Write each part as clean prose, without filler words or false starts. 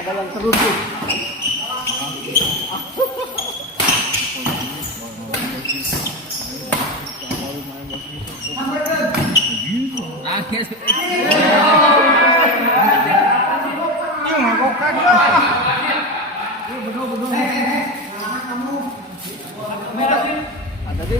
Ada yang teruntuk. Ada di.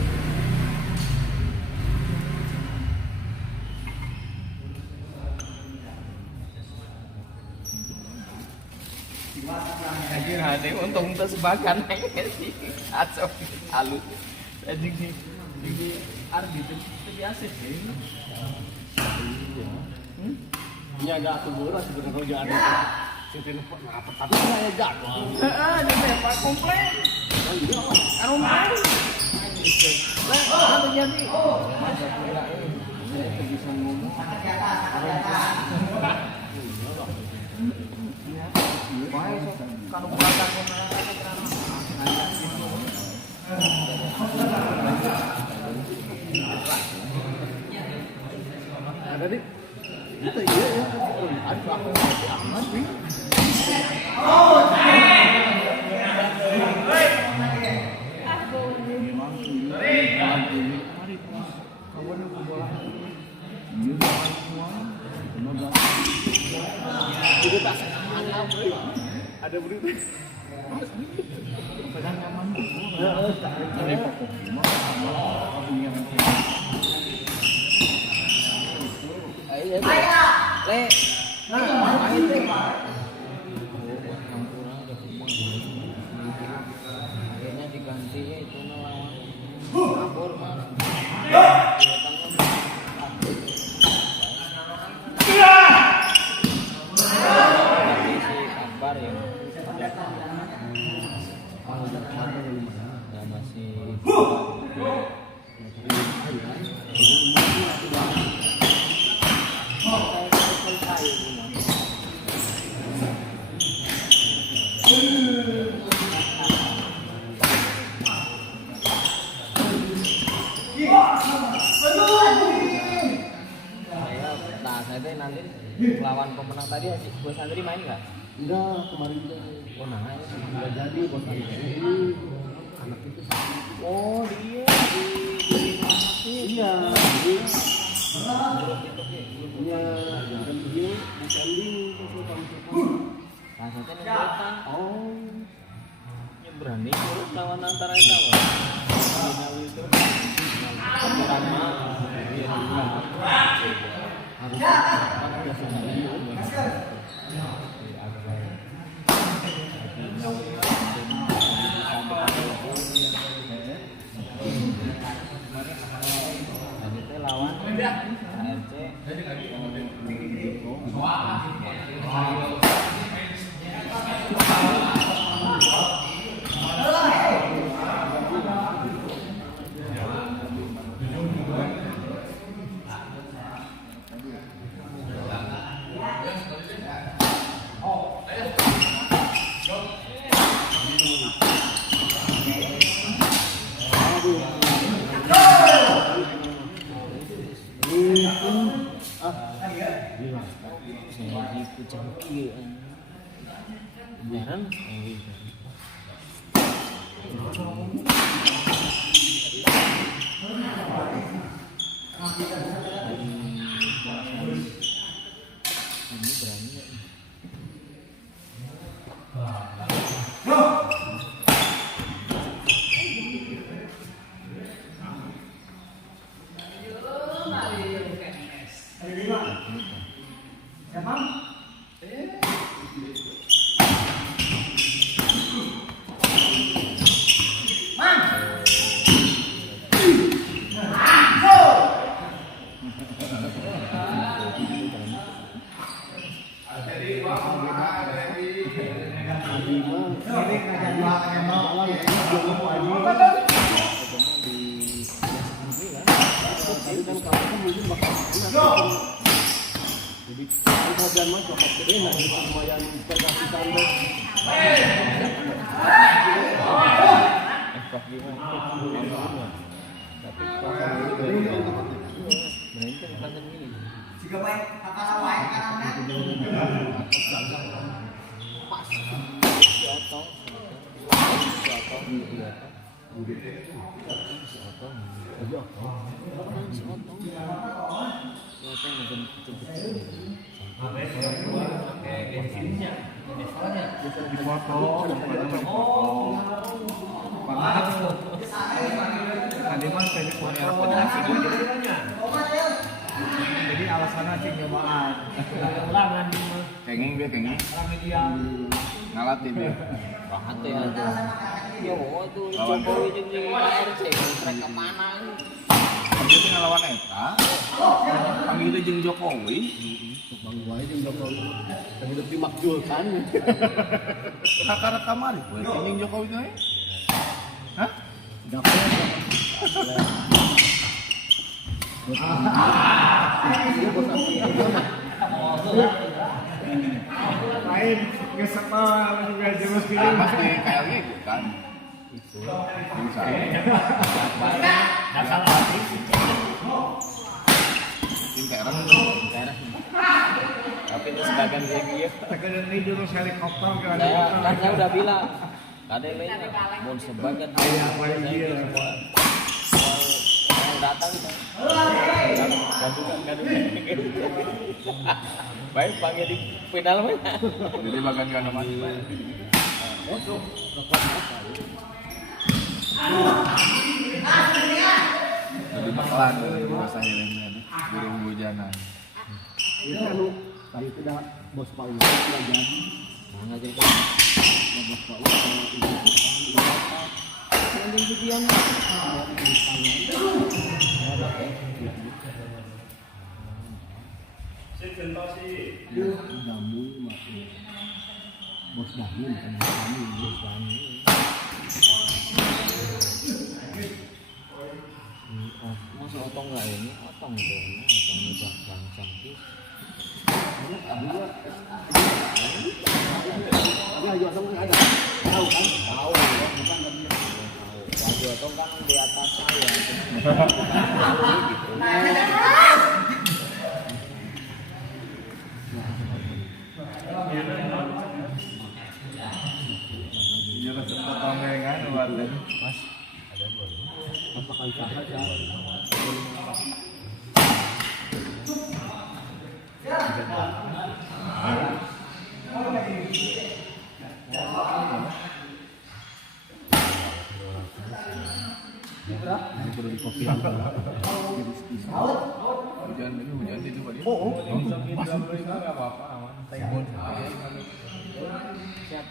Anjir hade untung teu sebagan sih. Kacau halus. Anjing di arbiter itu biasa sih. Ya enggak tuh bola sebenarnya jangan ada. Siapa ngapa tapi saya enggak. Heeh, jadi Pak komplain. Oh iya apa? Anu main. Lah, apa jadi? Bisa ngomong. Kalau belakang Ada di. Itu iya ya. Ada aku aman nih. Ada berita. Pegang nyaman. Ada pokok. Ayo, Le. Nah, main deh. Akhirnya diganti itu lawan. Kabur mah. Kabar ya. Ya masih. Saya nanti lawan pemenang tadi Bos Andri main nggak? Enggak, kemarin juga. Oh nah, Enggak jadi bos ini. Anak itu sakit. oh dia di Iya, jadi Punya jam dia di sanding terus Maksudnya nyebutan. oh Ya berani urut lawan antara itu apa? Finalis itu. Rama dia harus lawan ARC saya kucing kia beneran ini berani jadi kemudian mas coklat gede nggak bisa lumayan pegasi tanda jadi alasannya cing nyobaan kenging dia kenging ngalatin dia banget ya yo itu Jokowi jeung ARC trek ke mana dia teh ngelawan eta panggil jeung Jokowi Bang Boy jeung Jokowi hidup dimakjulkan kakak kamari we jeung Jokowi teh hah dapat lain gesek mah juga jelas pilih pasti kayak gitu kan itu bisa dasar Pinteran tapi itu sebagian kayak gitu sebagian ini dulu helikopter kan saya udah bilang ada lainnya mau sebagian semua datang baik panggil di pedal mana jadi bagian kan nama untuk lebih bakalan bahasa Helena burung hujanan ini kan tadi tidak bos Pak Uus sudah jadi mana jadi bos Pak Uus yang video Damu masih bos Damu kan bos Damu masa otong nggak ini otong dong otong udah bang dia juga otong ada tahu kan tahu bukan lagi otong kan di atas saya gitu Jelas potongan warna. Mas, ada boleh. Apakah sahaja? Ini perlu dikopi. Hujan itu Pak. Oh. Enggak apa-apa, aman. Siap.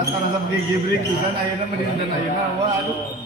Asal sampai gebrik tusan ayeuna mah dinten ayeuna waduh.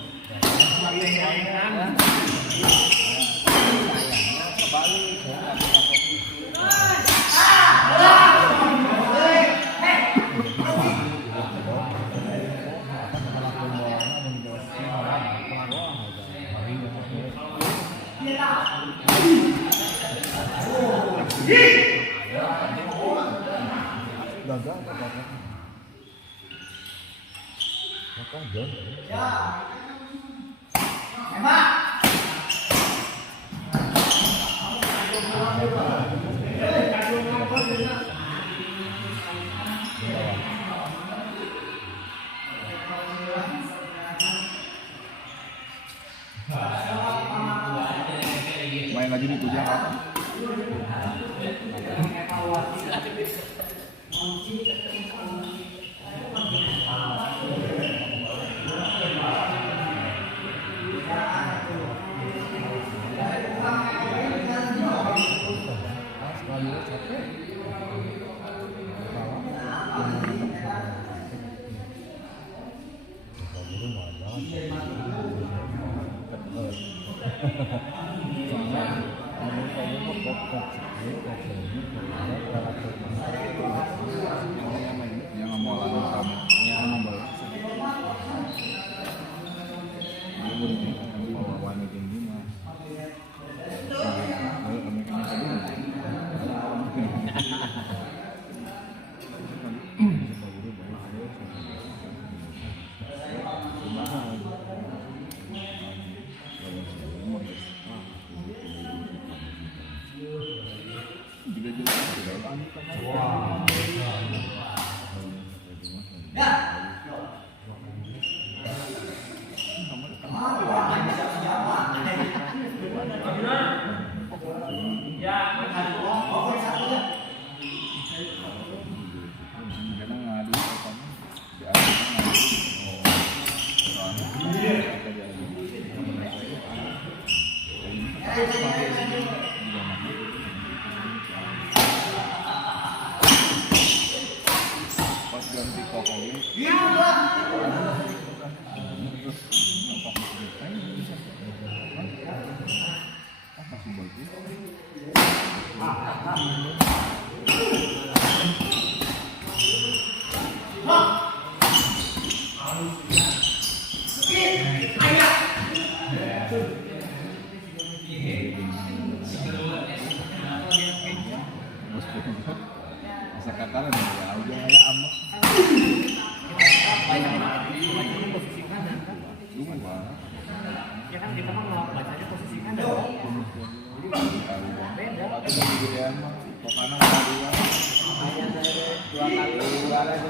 Main lagi di Kujang apa? Yang mau lagi sama. Yang mau balas. Mau wanita tinggi mah. Pas ganti kokongnya terus nampak masih bagus. Masa kataran ya udah kayak amak. Ya kan kita mah bacanya posisi kanan. Beda. Kok kanan dua. Ayah dari 2 kali 2 lagi.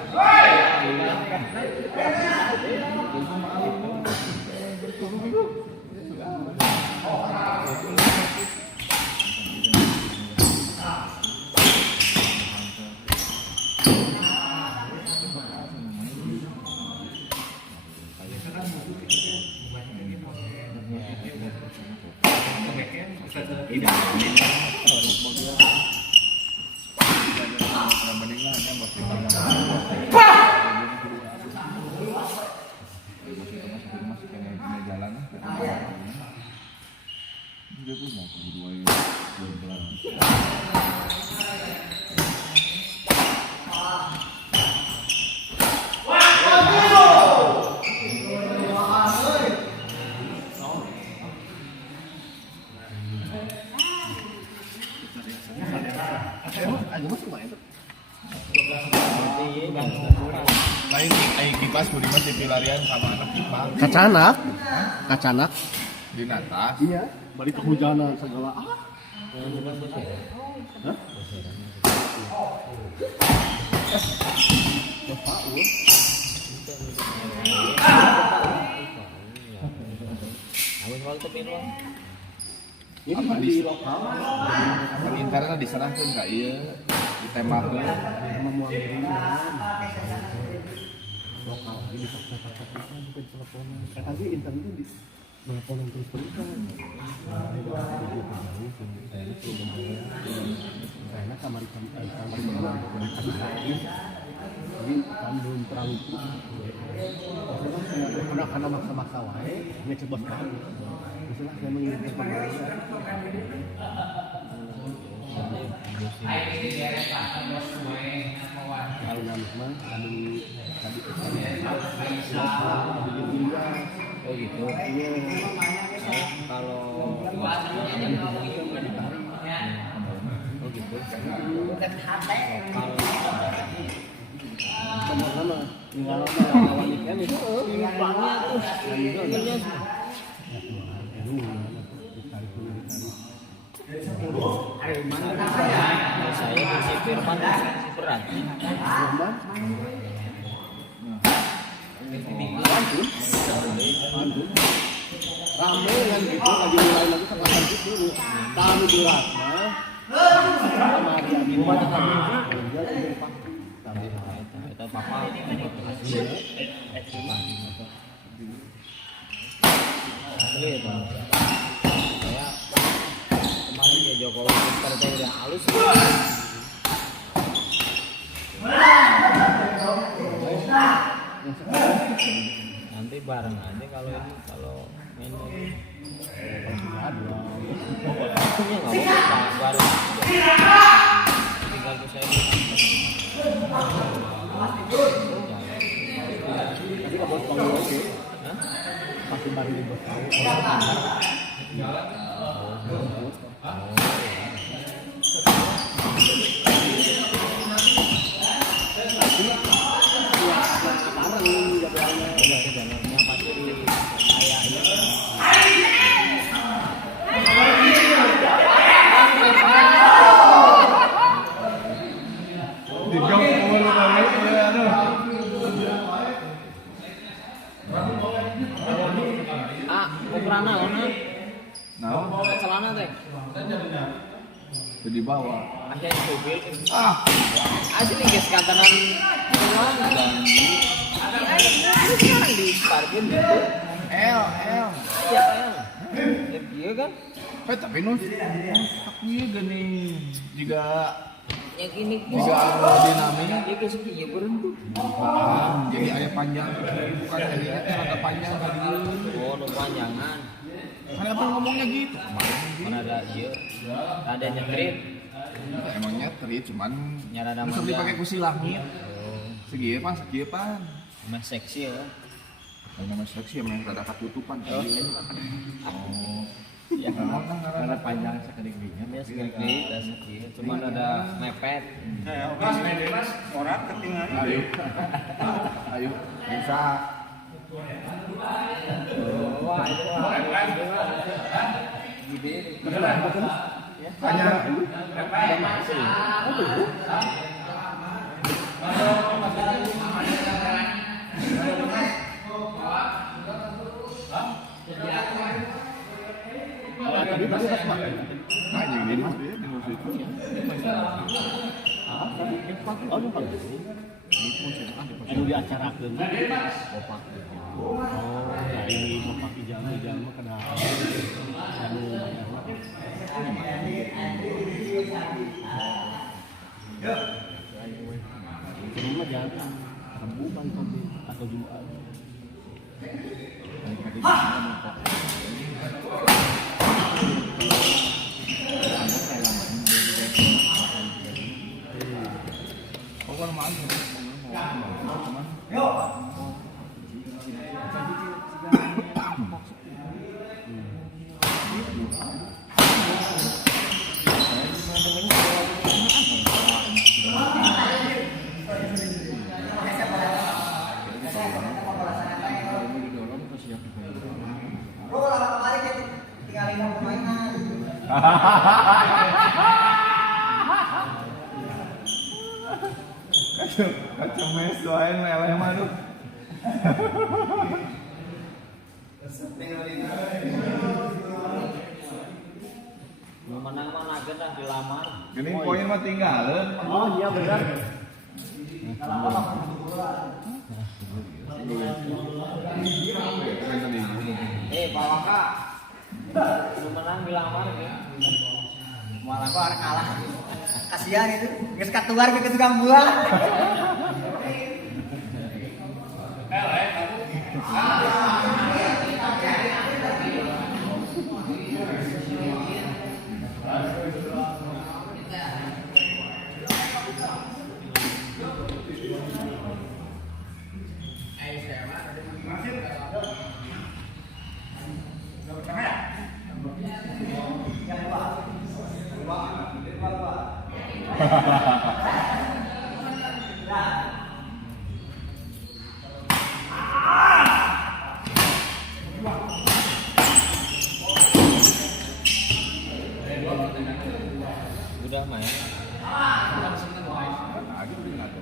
Lain kipas Budiman di pilarian sama anak kipas. Kacanak. Kacanak. Di atas. Iya, balik kehujanan segala. Hah? Bapak, ini Apa di lokal. Kan internet diserahkan kak iya ditembakkan Sama mau ngirim lokal ini pakai bukan teleponan. Tadi internetnya di teleponan terus kan. Karena kamar jadi kan belum terlalu karena maksa-maksa wae ngecek bos kamu. Misalnya saya menginginkan pemain kalau nama mah tadi oh gitu iya kalau oh gitu sama-sama tinggal lawan ikan itu banyak tuh saya si Firman berat. Rame kan gitu lagi mulai lagi sekarang gitu dulu. Kami berat, sama dia di rumah kami. Dia itu pasti. Itu papa. Asli ya Bang. Saya kemarin ya Jokowi itu udah halus. Nanti bareng aja kalau ini kalau main lagi. Punya nggak apa-apa bareng. Tinggal ke saya. Jadi ke bos kamu oke. Pasti bareng di bos kamu. Ukrana ona. Nah, Celana teh. itu di bawah. Akhirnya mobil. Ah, Asli guys kantanan pulang dan sekarang di parkir gitu. L. Ya, iya kan? Tapi nu taknya gini juga Yang ini juga dinamik. ya guys iya berhenti. Jadi ayah panjang bukan jadi rada panjang tadi. Oh, nu panjangan. Kenapa ngomongnya gitu? Mana ada iya. Ada nyetrit. Emangnya teri cuman Nyara ada bisa dipakai kursi langit. Oh, Segieu pan. mas seksi ya. Namanya seksi emang rada katutupan. Oh. Oh. Ya, karena panjang sekali gini. Ya sekali dan iya. Cuman ada mepet. Orang ketinggalan. Ayo. Bisa. Wah, itu Hanya Tadi pas makan. aja gini mas dia di musuh itu. Oh, numpang. Anu di acara keun. Bapak. Oh, dari bapak ijazah kena anu ini mah jangan rembukan atau Jumat. Oh kan malu. Kacau mes doain meleh madu. Mau menang mana dah dilamar. Gini poin mah tinggalin. Oh iya benar. Pak Waka. Mau menang dilamar ya. Malah kok orang kalah. Kasihan itu. Geus katuar ke tukang buah. Udah main. Lagi udah nggak ada.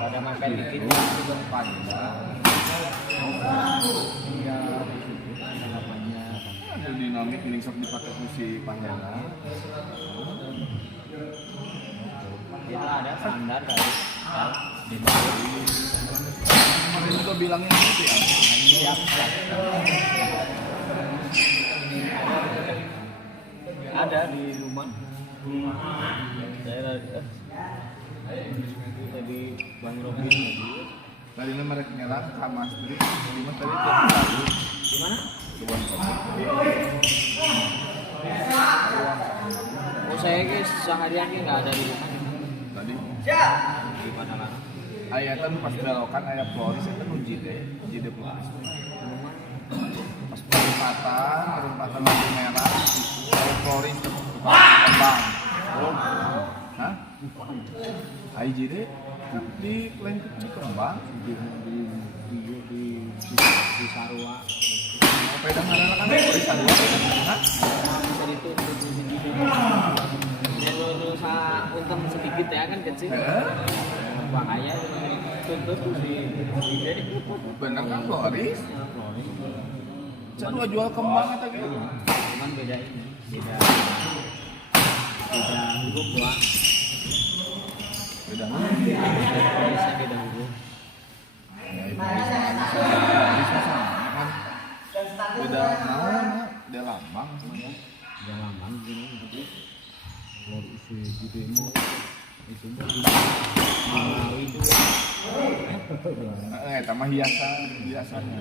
Ada makan dikit. Ada dinamik ini sok dipakai fungsi panjang. Kita ada standar dari di Kemarin juga bilangnya gitu ya. siap. Ada di rumah. Saya tadi Bang Robin Tadi mereka ngelang sama Astrid. Cuma tadi dia lalu. di mana? Cuman Oh saya guys seharian nggak ada di rumah. tadi Di mana lah? ayatan pas belokan ayat Floris itu uji deh Floris. Pas perempatan lampu merah, ayat Floris terbang. Hah? Ayat jadi di lain kecil kembang Di Sarua. pedang ada kan Floris ada. Hah? Bisa ditutup di sini. Nusa untung sedikit ya kan kecil. Bahaya tutup di Bener kan Floris? Saya jual kembang atau gitu? cuman beda ini beda huruf doang Beda. bisa beda huruf Ya itu bisa kan beda naon ya, beda lambang sebenarnya. udah lama gini tapi kalau isi gede mau itu mau itu Tambah hiasannya.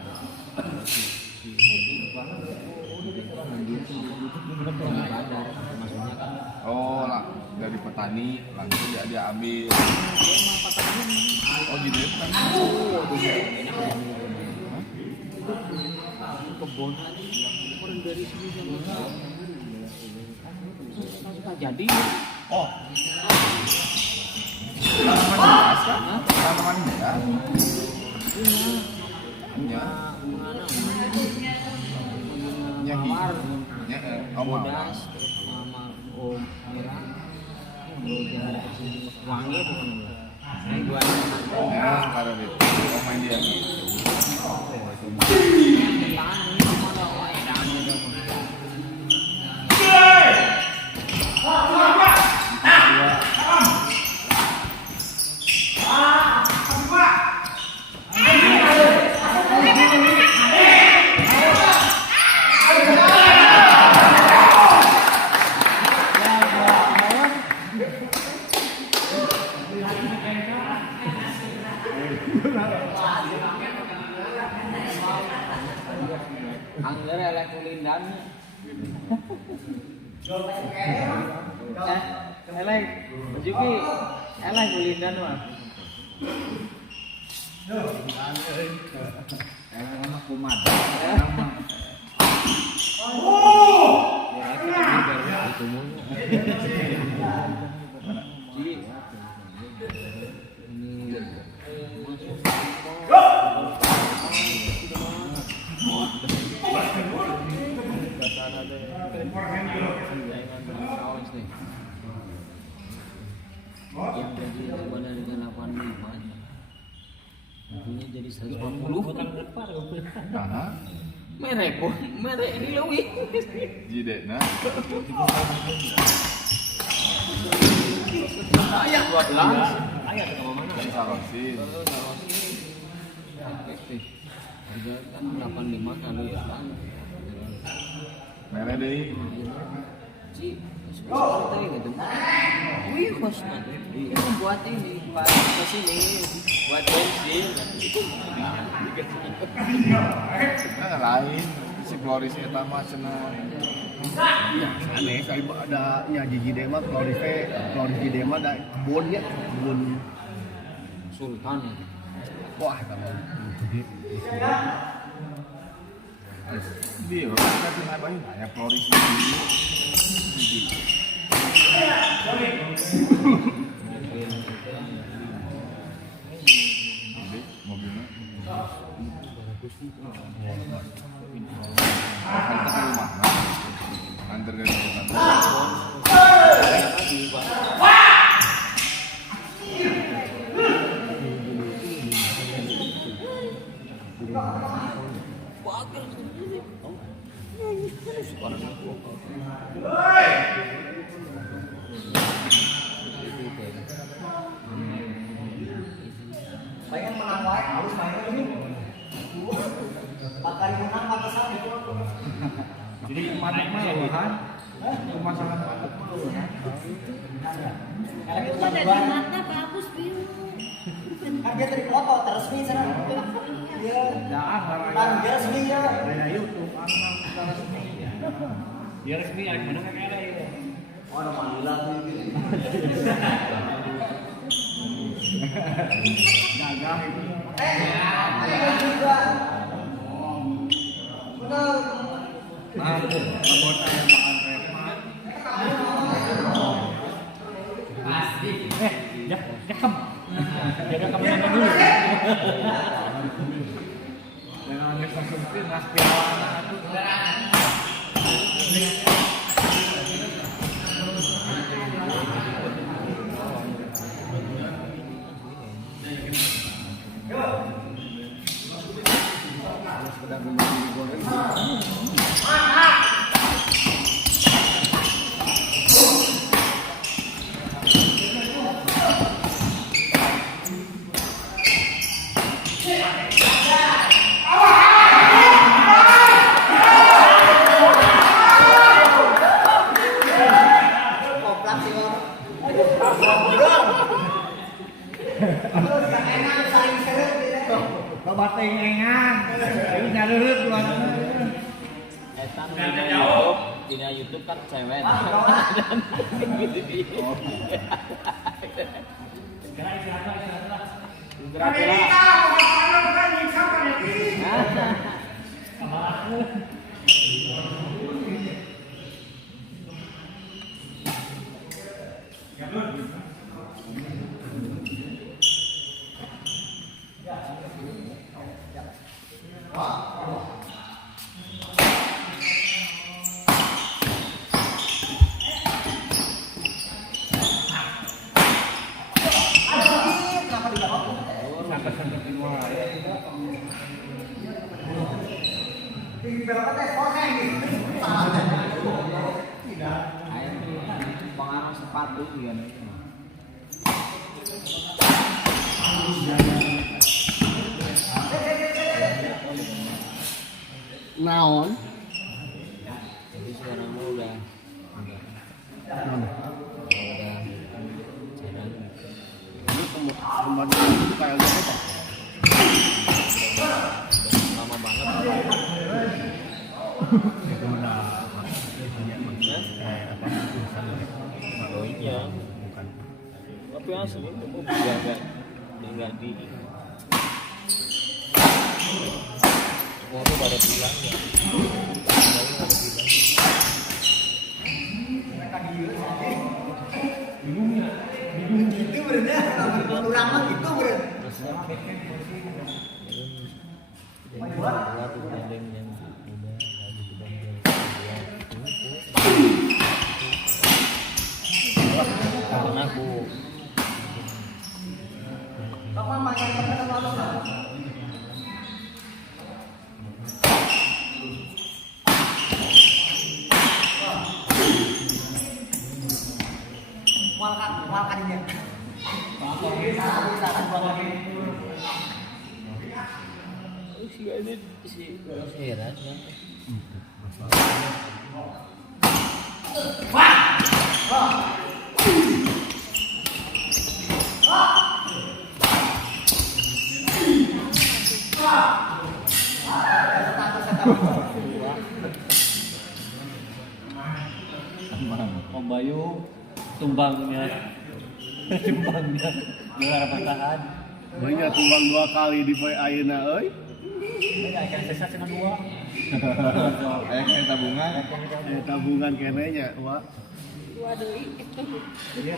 maksudnya kan Oh lah dari petani langsung dia ambil. Oh gitu ya kan? kebun orang dari sini sama jadi Oh. Tanaman hias kan? Tanaman hias. Ya. mawar Ya, oh mawar. bodas sama om merah wangi bukan yang dua Ya, kalau itu. Oh main dia. Elek, Juki, elek gulindan mah. Elek mah kumat. Yang gaji awalnya dengan 85 tentunya jadi 140. Nah, Merek pun, merek ini lebih. jidekna. Ayat 12. Ayah ke mana? Dan sarosin. Harga kan 85 kali ya kan. Mere deui. Ci, seperti gitu. Wih, bos nanti. Itu buat ini, Pak, ke sini buat bensin. Nah, lain si Floris eta mah cenah. Aneh kali ada nya Jiji Dema Floris Jiji Dema da kebunnya kebun Sultan itu. wah kalau Dia orang kata nak bayu ya Floris ini. Jadi mobilnya. Antar ke rumah. Antar ke rumah. Pengen menang wae harus main ini. Bakal menang batasan itu. Jadi kemarin mah kan? Pemasangan patok mah Kalau Itu ada di mata bagus biru. kan dia dari foto resmi sana. Iya. Jangan larang. Kan dia resmi ya. Dari YouTube anak kita resmi. Dia resmi ada mana kan ada ya. Oh, ada panggilan gitu. Dagang itu. Ada juga. Benar. Aku anggota yang makan remat. Jakam. Jaga kemenangan dulu. Jangan ngesempit ngaspiawana atuh. Koprak sih lo. Enak saling seret gitu. Loba tengengan. Ini nyareureut dua. Etan di YouTube kan cewek. Gitu di. Sampai di luar. Tinggi berapa teh? Koreng gitu. Ayo pengaruh sepatu juga nih. naon Jadi sekarang mah udah jarang. ini kembali itu kayak apa Lama banget. itu asli itu nggak di semua tuh pada bilang ya pada bilang Itu bener, kurang mah gitu bener. karena aku Mualkan dia. si ada si heran kan Om Bayu tumbangnya juara bertahan Banyak tumbang 2 kali di poe ayeuna euy. Tabungan. Tabungan keneh nya, Wak. jadi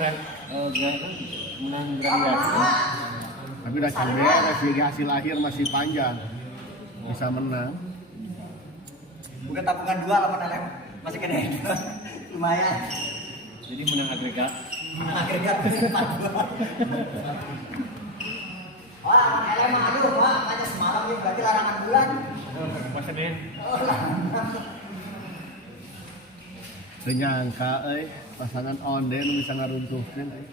menang gradasi Tapi udah beres, jadi hasil akhir masih panjang. Bisa menang. Bukan tabungan 2 lawan LM. Masih kena. Lumayan. jadi menang agregat Agregat 4-2. Wah, LM aduh, Pak. Makanya semalam ini berarti larangan bulan. Mas Senin Teu nyangka euy, pasangan onden bisa ngaruntuhkeun euy.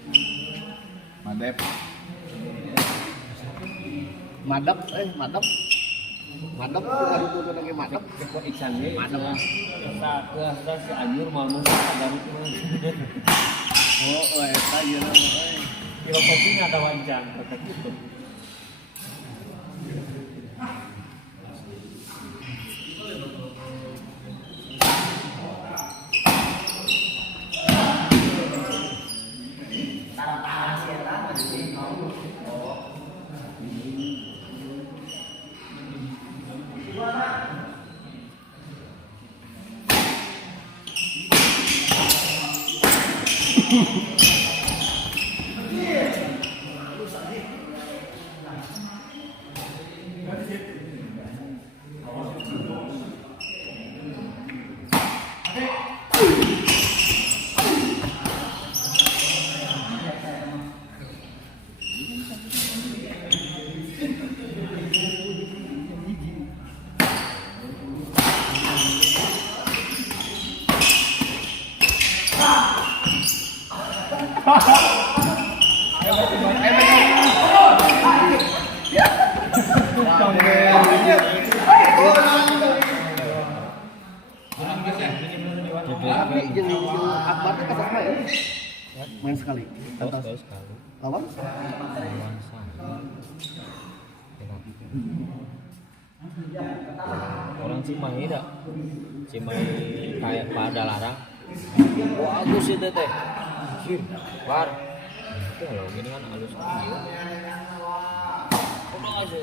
Madep. Madep madep. Madep teu ngaruntuhkeun lagi madep. Kok Iksan ge sa si Anjur mau Garut mah Oh, eta ieu na euy. filosofinya ada wancang kata gitu Tapi jeung Akbar teh kasar main. Main sekali. Atas. sekali Lawan? orang Cimahi dah Cimahi kayak pada larang bagus itu teh war itu loh gini kan halus udah aja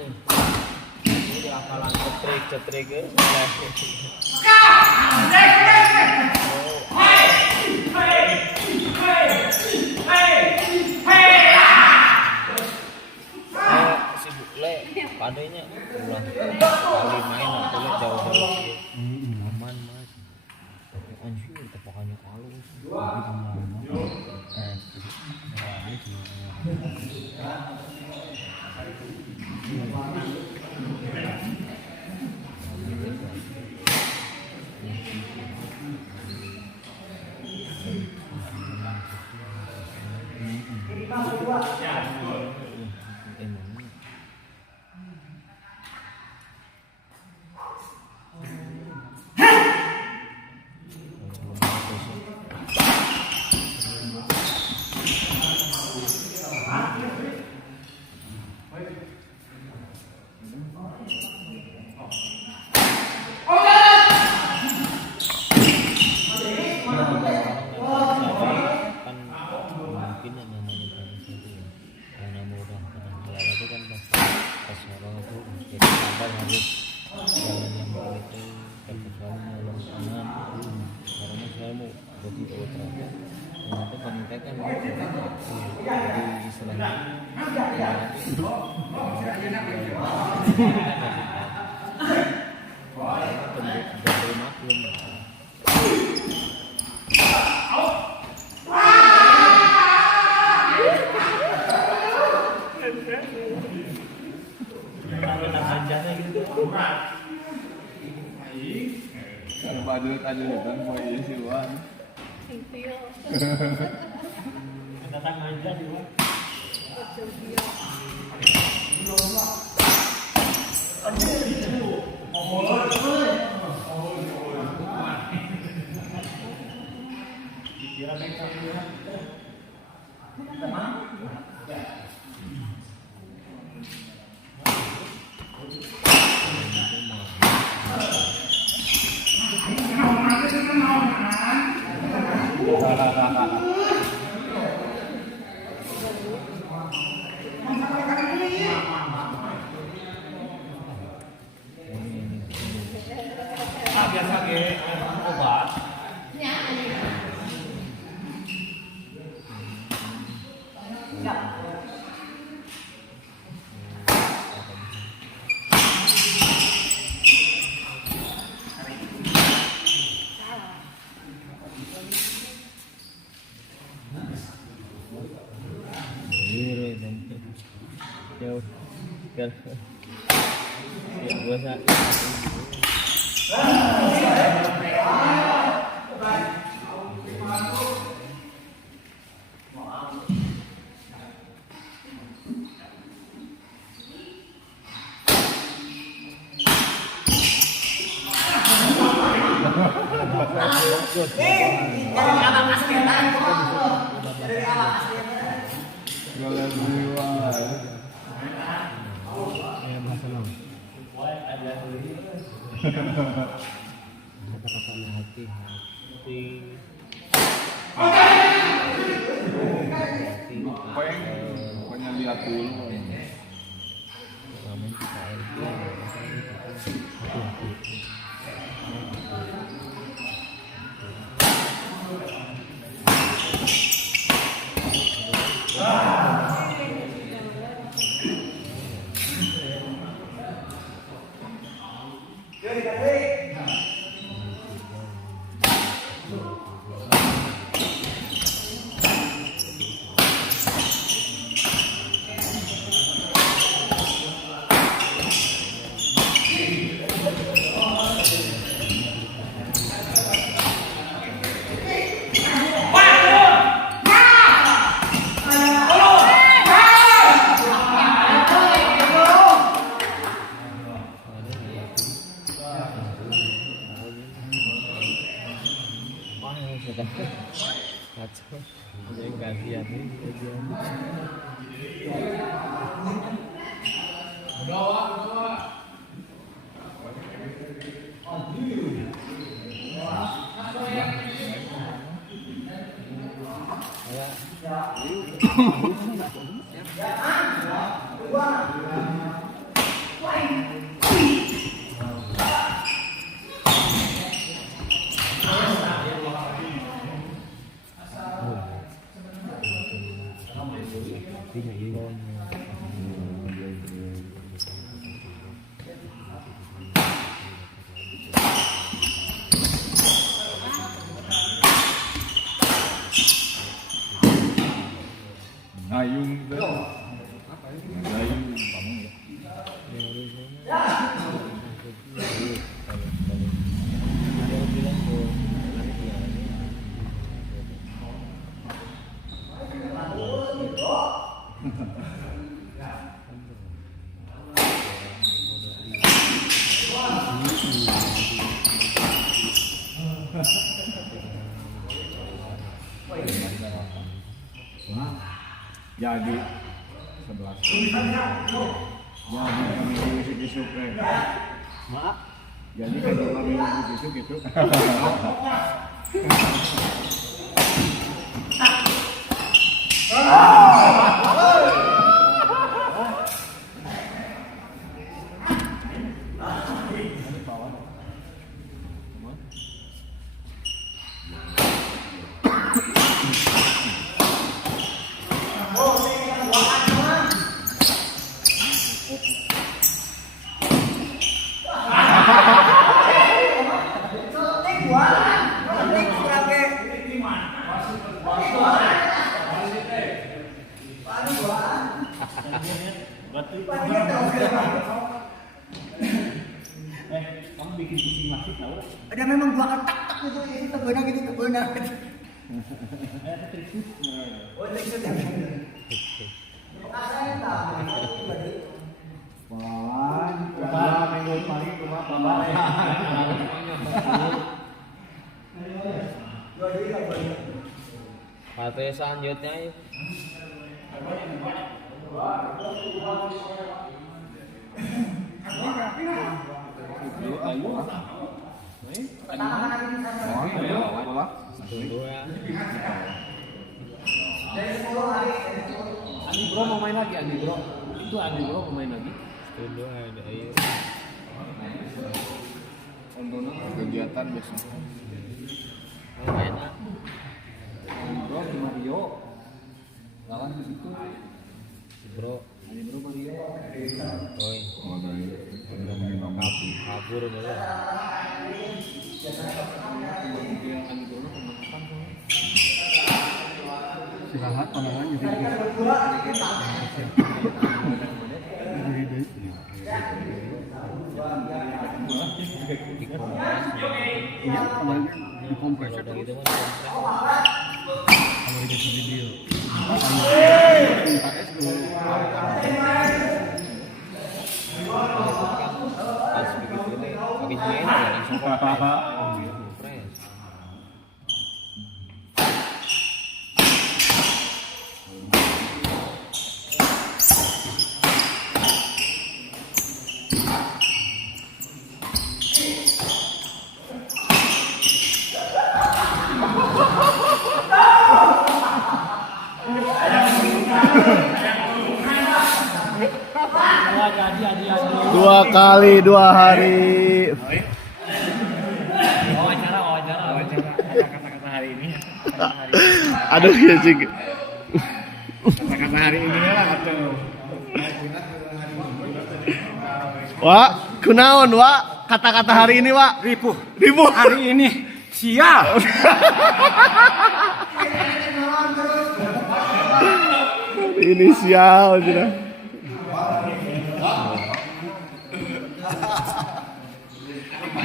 ini akalan cetrik ya si Bukle padanya ulang kali main atau jauh-jauh aman mas anjir tepakannya halus jadi oh ternyata kontak kan jadi istilahnya bentuk maklum. Kalau badut kan mau isi uang. Datang aja di luar. Biasa ge obat. Jauh kan ya gua sa Kalau jiwa. Ya bahasa lo. Kata-kata hati-hati. Pokoknya lihat dulu. namun kita hati-hati. Kacau, jadi gantian nih. Ngayung ngayung kamu ya. Jadi 11. Jadi kami isuk-isuk Maaf. Jadi kalau kami isuk gitu. Panik kurang ge. Kamu bikin pusing lagi tahu? Ada memang gua tak gitu tebeuna gitu tebeuna. Oh, triksut ya. Minggu paling cuma bapak. Partai selanjutnya yuk. Tunggu ya. Andi Bro mau main lagi Andi Bro. Itu Andi Bro mau main lagi. Tunggu ada ayo. Kegiatan besok. Main ah. Bro di Mario. Lawan di situ. Bro. Andi Bro Mario. Oi. Kabur dulu. Istirahat pandangan jadi iya awalnya di kompresor Udah gitu kan. kalau di video Pas begitu nih, habis main udah langsung kompres. Dua kali 2 hari. Wawancara kata-kata hari ini. Aduh ya sih. Kata-kata hari ini lah atuh. Wak, kunaon Wak? Kata-kata hari ini Wak? Ripuh. Ribu. Hari ini sial. Inisial sudah.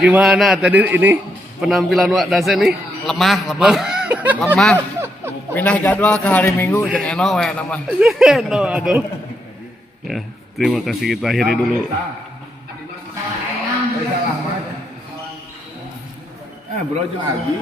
Gimana tadi ini penampilan Wak Dasen nih? Lemah. Pindah jadwal ke hari Minggu jeung eno we nama. No, aduh. Ya, terima kasih kita akhiri dulu. Bro juga lagi